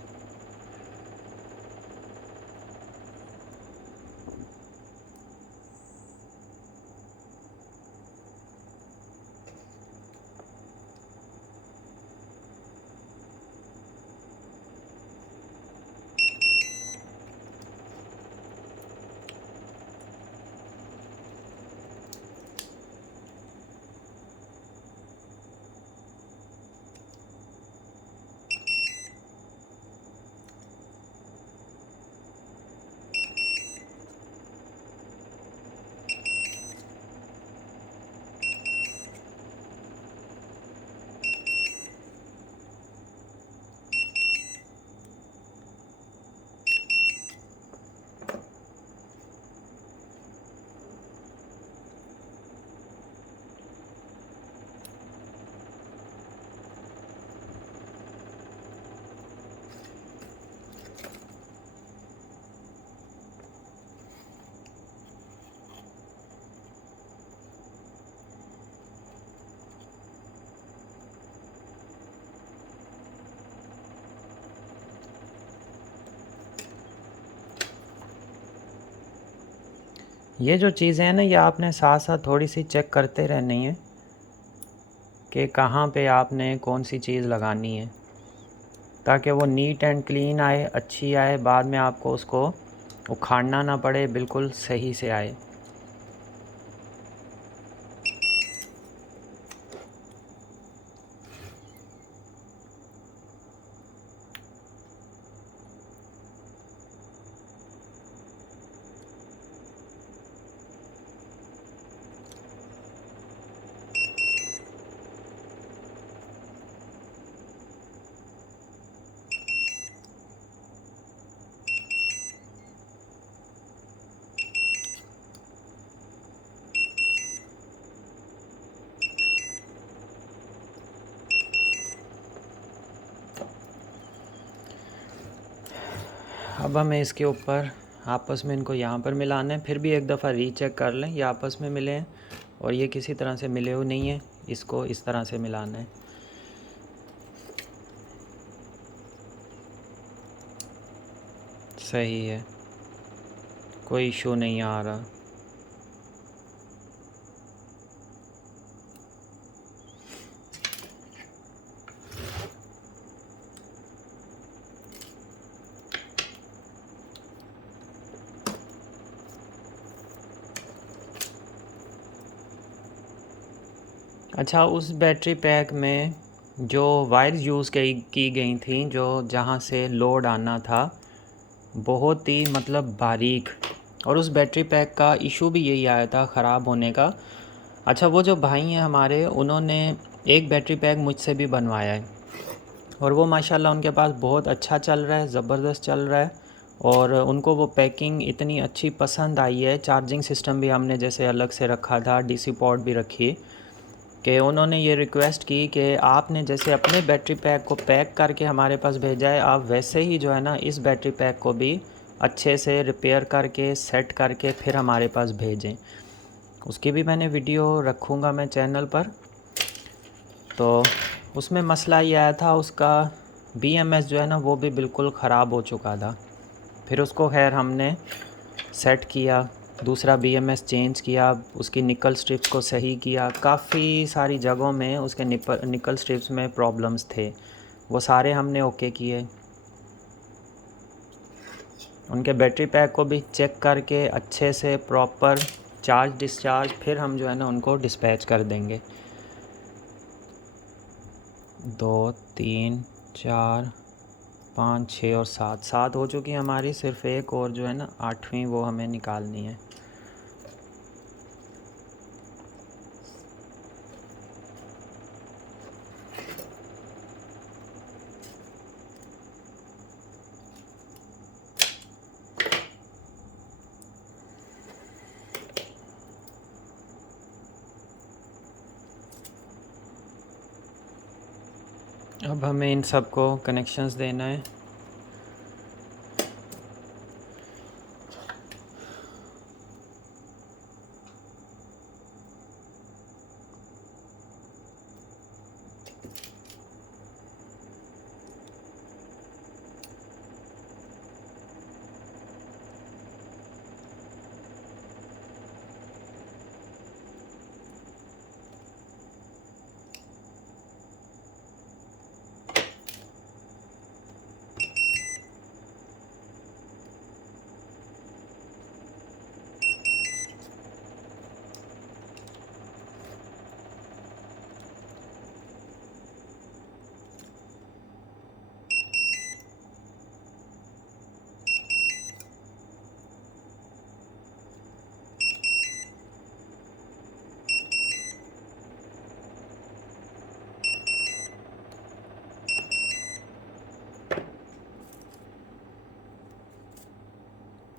ये जो चीज़ें हैं ना, ये आपने साथ साथ थोड़ी सी चेक करते रहनी है कि कहाँ पे आपने कौन सी चीज़ लगानी है, ताकि वो नीट एंड क्लीन आए, अच्छी आए, बाद में आपको उसको उखाड़ना ना पड़े, बिल्कुल सही से आए। अब हमें इसके ऊपर आपस में इनको यहाँ पर मिलाना है, फिर भी एक दफ़ा रीचेक कर लें ये आपस में मिले हैं, और ये किसी तरह से मिले हुए नहीं हैं, इसको इस तरह से मिलाना है। सही है, कोई इशू नहीं आ रहा। अच्छा, उस बैटरी पैक में जो वायर्स यूज़ की गई थी, जो जहाँ से लोड आना था, बहुत ही मतलब बारीक, और उस बैटरी पैक का इशू भी यही आया था ख़राब होने का। अच्छा, वो जो भाई हैं हमारे, उन्होंने एक बैटरी पैक मुझसे भी बनवाया है, और वो माशाल्लाह उनके पास बहुत अच्छा चल रहा है, ज़बरदस्त चल रहा है, और उनको वो पैकिंग इतनी अच्छी पसंद आई है। चार्जिंग सिस्टम भी हमने जैसे अलग से रखा था, डीसी पोर्ट भी रखी, कि उन्होंने ये रिक्वेस्ट की कि आपने जैसे अपने बैटरी पैक को पैक करके हमारे पास भेजा है, आप वैसे ही जो है ना इस बैटरी पैक को भी अच्छे से रिपेयर करके सेट करके फिर हमारे पास भेजें। उसकी भी मैंने वीडियो रखूँगा मैं चैनल पर। तो उसमें मसला ये आया था, उसका BMS जो है ना वो भी बिल्कुल ख़राब हो चुका था। फिर उसको खैर हमने सेट किया, दूसरा BMS चेंज किया, उसकी निकल स्ट्रिप्स को सही किया। काफ़ी सारी जगहों में उसके निकल स्ट्रिप्स में प्रॉब्लम्स थे, वो सारे हमने ओके किए। उनके बैटरी पैक को भी चेक करके अच्छे से प्रॉपर चार्ज डिस्चार्ज फिर हम जो है ना उनको डिस्पैच कर देंगे। 2 3 4 5 6 और 7 हो चुकी है हमारी, सिर्फ एक और जो है ना 8वीं वो हमें निकालनी है। अब हमें इन सब को कनेक्शंस देना है।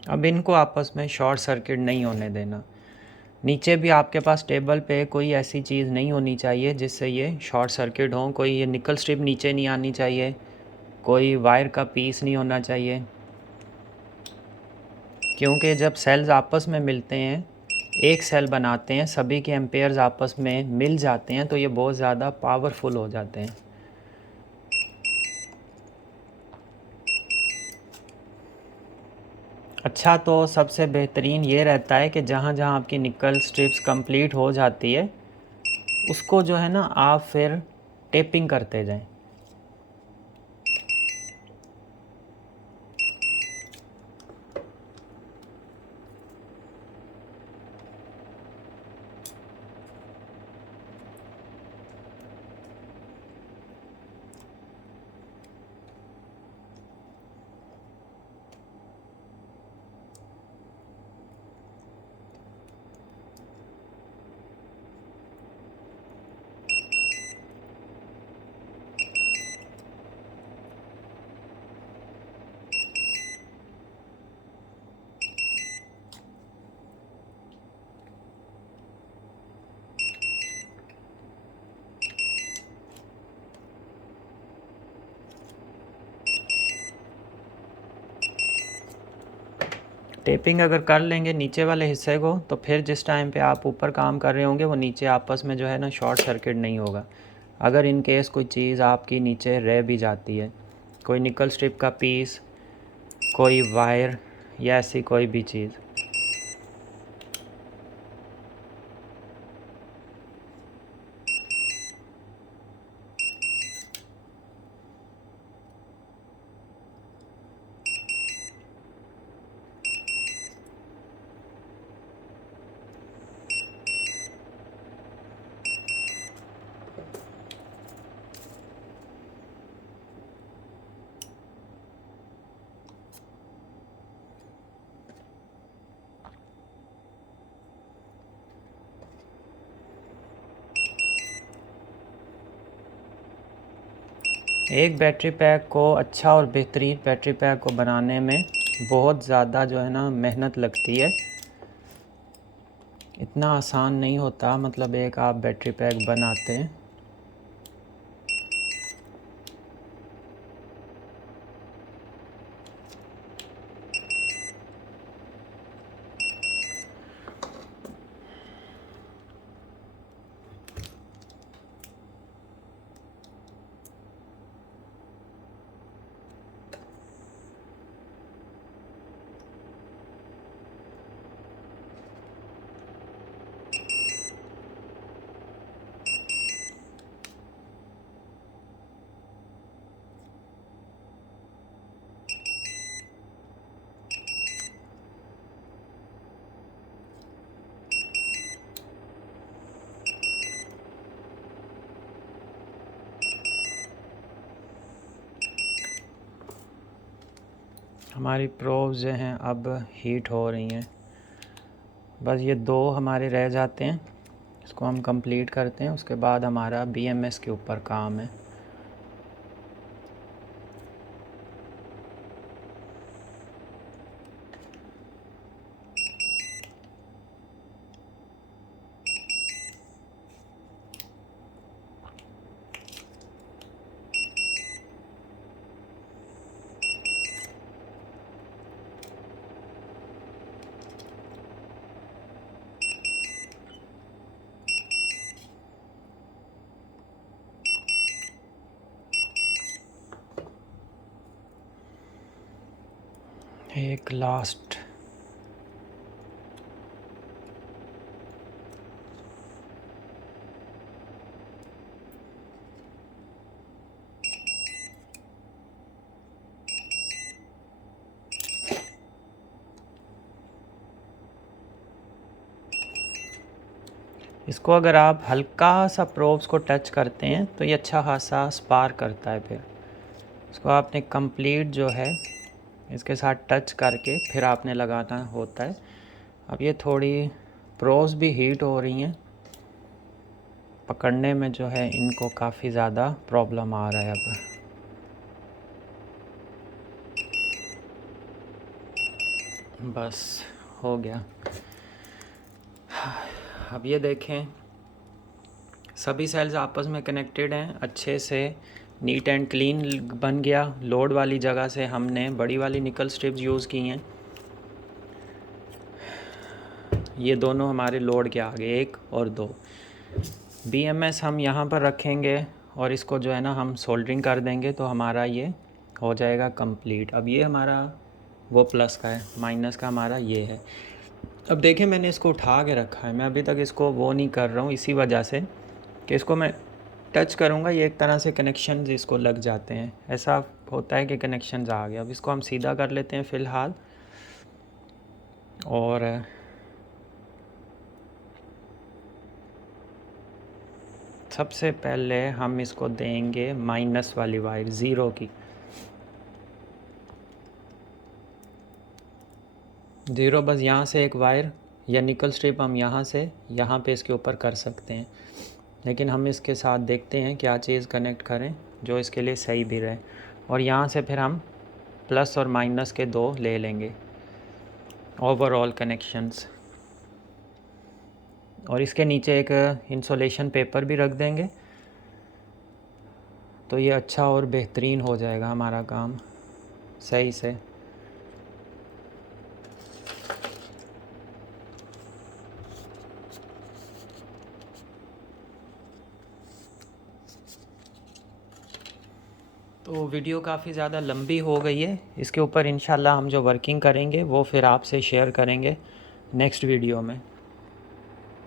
अब इनको आपस में शॉर्ट सर्किट नहीं होने देना। नीचे भी आपके पास टेबल पे कोई ऐसी चीज़ नहीं होनी चाहिए जिससे ये शॉर्ट सर्किट हो। कोई ये निकल स्ट्रिप नीचे नहीं आनी चाहिए, कोई वायर का पीस नहीं होना चाहिए, क्योंकि जब सेल्स आपस में मिलते हैं, एक सेल बनाते हैं, सभी के एम्पेयर्स आपस में मिल जाते हैं तो ये बहुत ज़्यादा पावरफुल हो जाते हैं। अच्छा, तो सबसे बेहतरीन ये रहता है कि जहाँ जहाँ आपकी निकल स्ट्रिप्स कंप्लीट हो जाती है उसको जो है ना आप फिर टेपिंग करते जाएं। टेपिंग अगर कर लेंगे नीचे वाले हिस्से को तो फिर जिस टाइम पे आप ऊपर काम कर रहे होंगे वो नीचे आपस में जो है ना शॉर्ट सर्किट नहीं होगा। अगर इन केस कोई चीज़ आपकी नीचे रह भी जाती है, कोई निकल स्ट्रिप का पीस, कोई वायर या ऐसी कोई भी चीज़, एक बैटरी पैक को अच्छा और बेहतरीन बैटरी पैक को बनाने में बहुत ज़्यादा जो है ना मेहनत लगती है। इतना आसान नहीं होता, मतलब एक आप बैटरी पैक बनाते हैं। हमारी प्रोब्स जो हैं अब हीट हो रही हैं। बस ये दो हमारे रह जाते हैं, इसको हम कंप्लीट करते हैं, उसके बाद हमारा बीएमएस के ऊपर काम है। एक लास्ट इसको अगर आप हल्का सा प्रोब्स को टच करते हैं तो ये अच्छा खासा स्पार्क करता है। फिर इसको आपने कंप्लीट जो है इसके साथ टच करके फिर आपने लगाना होता है। अब ये थोड़ी प्रोब्स भी हीट हो रही हैं, पकड़ने में जो है इनको काफ़ी ज़्यादा प्रॉब्लम आ रहा है। अब बस हो गया। अब ये देखें सभी सेल्स आपस में कनेक्टेड हैं, अच्छे से नीट एंड क्लीन बन गया। लोड वाली जगह से हमने बड़ी वाली निकल स्ट्रिप्स यूज़ की हैं। ये दोनों हमारे लोड के आगे 1 और 2 BMS हम यहाँ पर रखेंगे और इसको जो है ना हम सोल्डरिंग कर देंगे तो हमारा ये हो जाएगा कंप्लीट। अब ये हमारा वो प्लस का है, माइनस का हमारा ये है। अब देखें मैंने इसको उठा के रखा है, मैं अभी तक इसको वो नहीं कर रहा हूँ इसी वजह से कि इसको मैं टच करूँगा ये एक तरह से कनेक्शन इसको लग जाते हैं। ऐसा होता है कि कनेक्शंस आ गया। अब इसको हम सीधा कर लेते हैं फ़िलहाल और सबसे पहले हम इसको देंगे माइनस वाली वायर 0 की। 0 बस यहाँ से एक वायर या निकल स्ट्रिप हम यहाँ से यहाँ पे इसके ऊपर कर सकते हैं, लेकिन हम इसके साथ देखते हैं क्या चीज़ कनेक्ट करें जो इसके लिए सही भी रहे। और यहाँ से फिर हम प्लस और माइनस के 2 ले लेंगे ओवरऑल कनेक्शंस, और इसके नीचे एक इंसुलेशन पेपर भी रख देंगे तो ये अच्छा और बेहतरीन हो जाएगा हमारा काम सही से। तो वीडियो काफ़ी ज़्यादा लंबी हो गई है, इसके ऊपर इंशाल्लाह हम जो वर्किंग करेंगे वो फिर आपसे शेयर करेंगे नेक्स्ट वीडियो में।